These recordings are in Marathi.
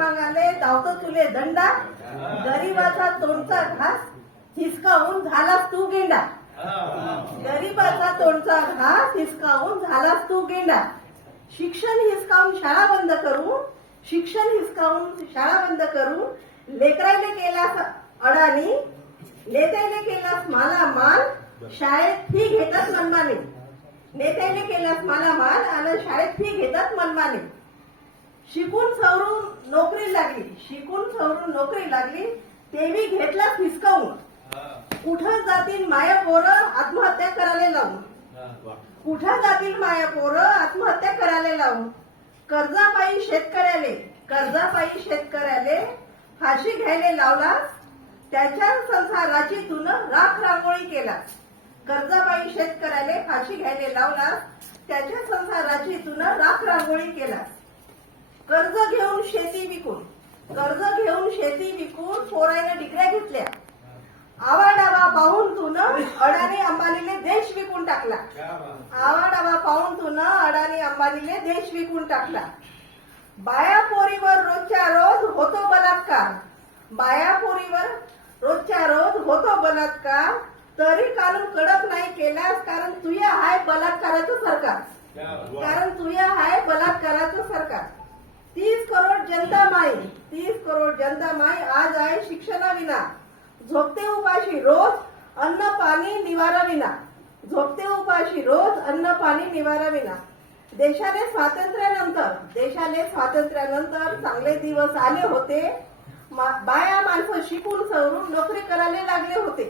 मागाले धावतो तुले दंडा, गरीबाचा तोंडचा घास हिसकावून झालास तू गेंडा. गरीबाचा तोंडचा घास हिसकावून झालास तू गेंडा. शिक्षण हिसकावून शाळा बंद करून, शिक्षण हिसकावून शाळा बंद करून लेकरायले केलास अडाणी, नेत्याने केलास मालामाल, शाळेत फी घेतात मनमाने. नेत्याने केलास मालामाल आणि शाळेत फी घेतात मनमाने. शिकून सवरून नोकरी लागली, शिकून सवरून नोकरी लागली, तेवी घेतलास हिसकावून. कुठं जातील माया पोरं आत्महत्या करायला लावून, कुठं जातील माया पोरं आत्महत्या करायला लावून. कर्जापायी शेतकऱ्याले, कर्जापायी शेतकऱ्याले फाशी घ्यायला लावलास, त्याच्या संसाराची तुन राख रांगोळी केलास. कर्जापायी शेतकऱ्याले फाशी घ्यायला लावलास, त्याच्या संसाराची तुन राख रांगोळी केलास. कर्ज घेऊन शेती विकून, कर्ज घेऊन शेती विकून पोराने डिग्र्या घेतल्या. आवाडावा पाहून तू अडाणी अंबानीले देश विकून टाकला. आवाडावा पाहून तू अडाणी अंबानीले देश विकून टाकला. बाया पोरीवर रोजच्या रोज होतो बलात्कार, बाया पोरीवर रोजच्या रोज होतो बलात्कार, तरी कानून कडक नाही केलास, कारण तुया हाय बलात्काराचं सरकार, कारण तुया हाय बलात्काराचं सरकार. 30 करोड जनता माई, 30 करोड जनता माई आज आहे शिक्षणाविना. झोपते उपाशी रोज अन्न पाणी निवारा विना, झोपते उपाशी रोज अन्न पाणी निवारा विना. देशाने स्वातंत्र्यानंतर, देशाने स्वातंत्र्यानंतर चांगले दिवस आले होते. बाया माणसं शिकून सवरून नोकरी करायला लागले होते.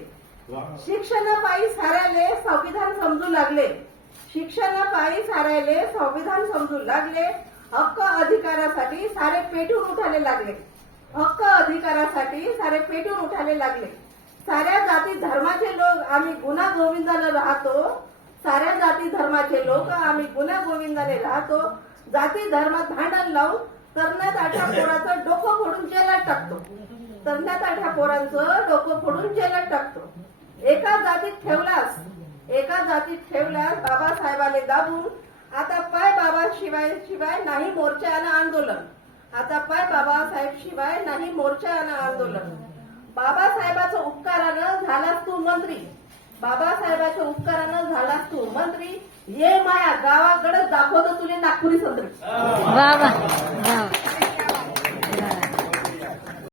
शिक्षणापायी साऱ्याले संविधान समजू लागले, शिक्षणापायी साऱ्याले संविधान समजू लागले. हक्क अधिकारासाठी सारे पेटून उठायला लागले, हक्क अधिकारासाठी सारे पेटून उठायला लागले. साऱ्या जाती धर्माचे लोक आम्ही गुन्हा गोविंदाने राहतो, साऱ्या जाती धर्माचे लोक आम्ही गुन्हा गोविंदाने राहतो. जाती धर्मात भांडण लावून तरण्यात आठ्या पोराचं डोकं फोडून जेलात टाकतो, तरण्यात आठ्या पोरांचं डोकं फोडून जेलात टाकतो. एका जातीत ठेवलास, एका जातीत ठेवलास बाबासाहेबाले दाबून. आता पाय बाबा शिवाय शिवाय नाही मोर्चा आणि आंदोलन, आता पाय बाबासाहेब शिवाय नाही मोर्चा आणि आंदोलन. बाबासाहेबाचं उपकारानं झालास तू मंत्री, बाबासाहेबाच्या उपकारानं झालास तू मंत्री. ये माया गावाकडे दाखवतो तुले नागपुरी संत्री.